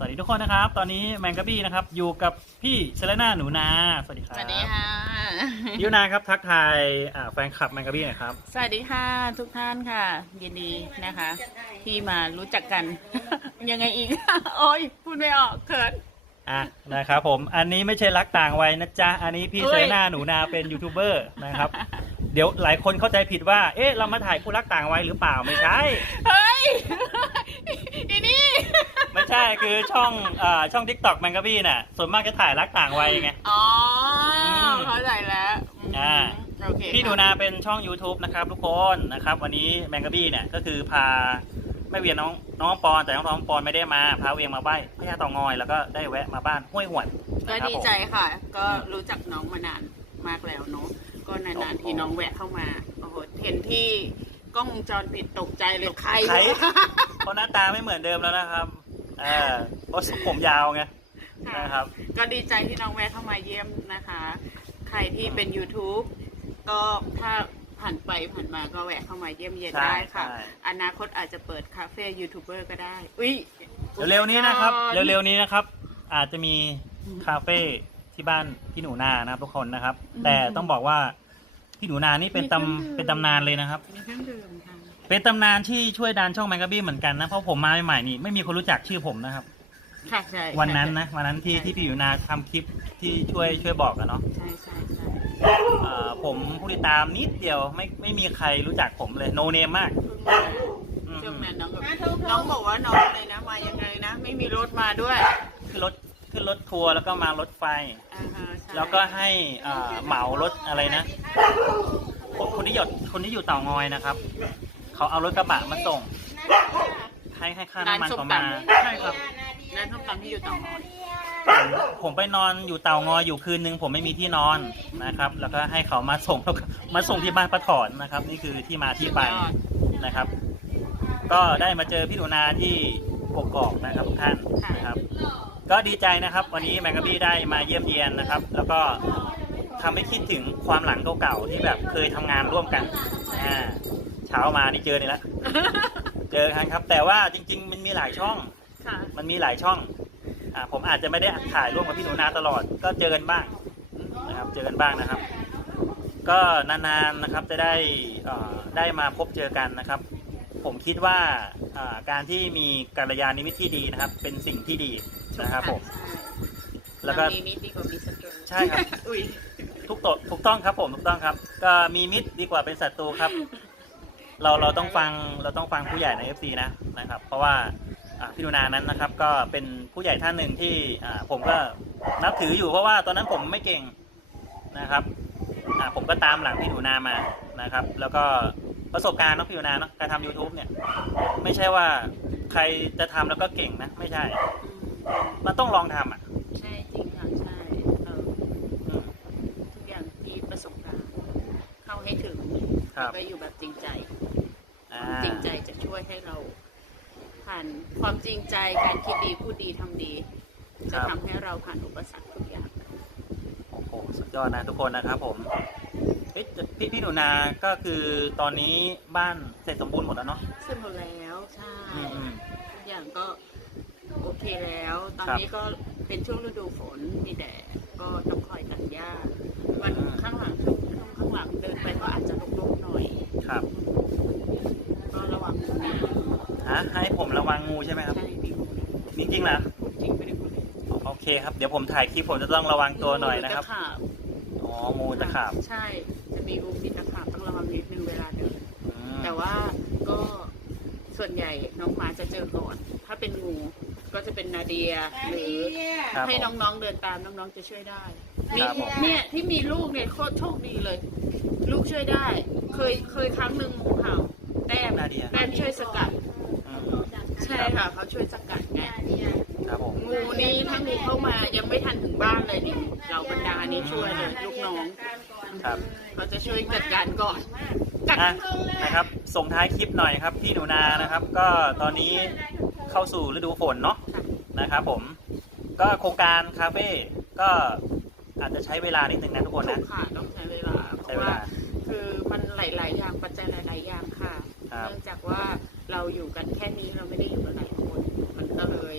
สวัสดีทุกคนนะครับ ตอนนี้แมงกะบี้นะครับ อยู่กับพี่เซเลน่าหนูนา สวัสดีครับสวัสดีค่ะ พี่หนูนาครับทักทายอ่าแฟนคลับแมงกะบี้หน่อยครับ สวัสดีค่ะทุกท่านค่ะ ยินดีนะคะ ที่มารู้จักกัน ยังไงอีก โอ้ยพูดไม่ออกเขิน อะนะครับผมอันนี้ไม่ใช่รักต่างวัยนะจ๊ะ อันนี้พี่เอ้ยเซเลน่าหนูนาเป็นยูทูบเบอร์นะครับ เดี๋ยวหลายคนเข้าใจผิดว่า เอ๊ะเรามาถ่ายคู่รักต่างวัยหรือเปล่าไม่ใช่ เฮ้ย อีนี่ ไม่ใช่คือช่องอ่าช่องทิกตอกแมงกะบี้น่ะ ส่วนมากจะถ่ายรักต่างวัยไง อ๋ออมเข้าใจแล้วมอ่า โอเคพี่หนูนาเป็นช่อง YouTube นะครับทุกคนนะครับ วันนี้แมงกะบี้เนี่ยก็คือพาแม่เวียนน้องน้องปอนแต่น้องน้องปอนไม่ได้มาพาเวียงมาบ้านพญาเต่างอยแล้วก็ได้แวะมาบ้านห้วยหวนก็นะครับดีผม ใจค่ะ ก็รู้จักน้องมานานมากแล้วเนาะก็นานๆที่น้องแวะเข้ามาโอ้โหเห็นที่กล้องวงจรปิดตกใจเลยใคร ใคร เพราะหน้าตาไม่เหมือนเดิมแล้วนะครับเออเพราะผมยาวไงนะครับ ก็ดีใจที่น้องแวะเข้ามาเยี่ยมนะคะ ใครที่เป็น YouTube ก็ถ้าผ่านไปผ่านมาก็แวะเข้ามาเยี่ยมเยียนใช่ได้ค่ะ ใช่ อนาคตอาจจะเปิดคาเฟ่ยูทูบเบอร์ก็ได้ อุ้ยเร็วๆนี้นะครับอุทานเร็วๆนี้นะครับ อาจจะมีคาเฟ่ที่บ้านพี่หนูนานะครับทุกคนนะครับ แต่ต้องบอกว่าพี่หนูนานี่เป็นตำเป็นตำนานเลยนะครับ มีเครื่องดื่มค่ะ เป็นตำนานที่ช่วยดันช่องแมงกะบี้เหมือนกันนะ เพราะผมมาใหม่ๆนี่ไม่มีคนรู้จักชื่อผมนะครับ ค่ะใช่วันนั้นนะวันนั้นที่ใช่ที่พี่อยู่นาทำคลิปที่ช่วยช่วยบอกอะเนาะใช่ใช่ใช่เอ่อผมผู้ติดตามนิดเดียวไม่ไม่มีใครรู้จักผมเลยโนเนมมากอืมช่วงนั้นน้องแบบน้องบอกว่าน้องเลยนะมายังไงนะไม่มีรถมาด้วยขึ้นรถขึ้นรถทัวร์แล้วก็มารถไฟ อ่าฮะใช่แล้วก็ให้เอ่อเหมารถอะไรนะ คนคนที่หยดคนที่อยู่เต่างอยนะครับ เขาเอารถกระบะมาส่ง ให้ให้ค่าน้ำมันเขามา ใช่ครับ ร้านส้มตำที่อยู่ต่อหอผมผมไปนอนอยู่เตางอยอยู่คืนนึงผมไม่มีที่นอนนะครับ แล้วก็ให้เขามาส่งแล้วก็มาส่งที่บ้านปะถอนนะครับ นี่คือที่มาที่ไปนะครับ ก็ได้มาเจอพี่หนูนาที่กกอกนะครับทุกท่านนะครับ ก็ดีใจนะครับ วันนี้แมงกะบี้ได้มาเยี่ยมเยียนนะครับ แล้วก็ทำให้คิดถึงความหลังเก่าๆที่แบบเคยทำงานร่วมกันอ่า เช้ามานี่เจอนี่ละเจอกันครับ แต่ว่าจริง ๆ มันมีหลายช่อง ค่ะ มันมีหลายช่องอ่าผมอาจจะไม่ได้ถ่ายร่วมกับพี่หนูนาตลอด ก็เจอกันบ้างนะครับ เจอกันบ้างนะครับ ก็นานๆนะครับจะได้เอ่อได้มาพบเจอกันนะครับ ผมคิดว่าอ่าการที่มีกัลยาณมิตรที่ดีนะครับ เป็นสิ่งที่ดีนะครับผม แล้วก็มีมิตรดีกว่ามีศัตรูใช่ครับ อุ้ยทุกตถูกต้องครับผมถูกต้องครับ ก็มีมิตรดีกว่าเป็นศัตรูครับ เราเราต้องฟังเราต้องฟังผู้ใหญ่ใน FC นะนะครับ เพราะว่าอ่าพี่ดูนานั้นนะครับ ก็เป็นผู้ใหญ่ท่านหนึ่งที่อ่าผมก็นับถืออยู่เพราะว่าตอนนั้นผมไม่เก่งนะครับอ่าผมก็ตามหลังพี่หนูนามานะครับ แล้วก็ประสบการณ์เนาะพี่หนูนาเนาะการทำ YouTube เนี่ย ไม่ใช่ว่าใครจะทำแล้วก็เก่งนะ ไม่ใช่ มันต้องลองทำอะใช่จริงค่ะใช่เอออืมทุกอย่างที่ประสบการณ์เข้าให้ถึง ครับแล้วก็อยู่แบบจริงใจอ่าจริงใจจะช่วยให้เรา ผ่านความจริงใจการคิดดีพูดดีทำดี จะทำให้เราผ่านอุปสรรคทุกอย่างโอ้โหสุดยอดนะทุกคนนะครับ ผมเอ๊ะพี่พี่หนูนา ก็คือตอนนี้บ้านเสร็จสมบูรณ์หมดแล้วเนาะเสร็จหมดแล้วใช่อืมอืมทุกอย่างก็โอเคแล้ว ตอนครับนี้ก็เป็นช่วงฤดูฝนมีแดดก็ต้องคอยตัดหญ้ามันอืมข้างหลังช่ว งข้างหลังเดินไปก็อาจจะรกๆหน่อยครับก็ระวังงูนะฮะให้ผมระวังงูใช่ไหมครับ ใช่มีงูนะจริงๆเหรอพูดจริงไม่ได้พูดเล่นโอเคครับ เดี๋ยวผมถ่ายคลิปผมจะต้องระวังตัวหน่อยนะครับ งูตขาบอ๋อ งูตะขาบใช่ จะมีงูมีตะขาบต้องระวังนิดนึงเวลาเดิน อืมแต่ว่าก็ส่วนใหญ่น้องหมาจะเจอก่อน ถ้าเป็นงูก็จะเป็นนาเดียหรือ ครับให้ผมน้องๆเดินตามน้องๆจะช่วยได้ มีครับผม เนี่ยที่มีลูกเนี่ยโคตรโชคดีเลย ลูกช่วยได้ เคยเคยครั้งหนึ่งงูเห่าแต้มนาเดีย แต้มช่วยสกัด อืมใช่ค่ะเขาช่วยสกัดไงครับผมงูนี่ถ้างูเข้ามายังไม่ทันถึงบ้านเลยนี่เราบรรดานี่ช่วยเลยลูกน้องครับ เขาจะช่วยจัดการก่อนกัดอะนะครับ ส่งท้ายคลิปหน่อยครับ พี่หนูนานะครับ ก็ตอนนี้เข้าสู่ฤดูฝนเนาะนะครับผม ก็โครงการคาเฟ่ก็ อาจจะใช้เวลานิดนึงนะทุกคนนะค่ะต้องใช้เวลาเพใช้ราะเว่าลา คือมันหลาย ๆ อย่างปัจจัยหลาย ๆ อย่างค่ะเนื่องจากว่าเราอยู่กันแค่นี้เราไม่ได้อยู่กันหลายคนมันก็เลย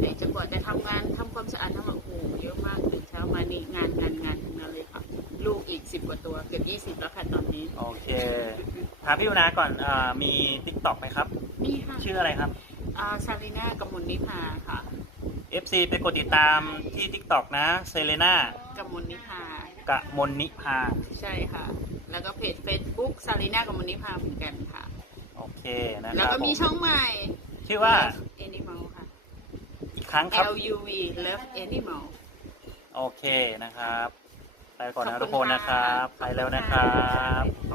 ไนจะกว่าจะทำงานทำความสะอาดทำอะไรโอ้โหเยอะมากตื่นเช้ามานี่งานงานงานทั้งนั้นเลยค่ะลูกอีกสิบกว่าตัวเกือบยี่สิบแล้วค่ะตอนนี้โอเคถามพี่วนาก่อนมีทิกตอกไหมครับมีค่ะชื่ออะไรครับ อ่าชาลีน่ากมลนิพาค่ะ FC ไปกดติดตามที่ TikTok นะเซเลน่ากมลนิพากะมลนิพาใช่ค่ะ แล้วก็เพจ Facebook ซาลีน่ากมลนิพาเหมือนกันค่ะ โอเคนะคแล้วรับก็มีผช่องใหม่ชื่อว่า Love Animal ค่ะ อีกครั้งครับ L U V Love Animal โอเคนะครับ ไปก่อนขอบนะคุณทุกคนนะครับค่ะไปแล้วนะครับ ขอบคุณค่ะ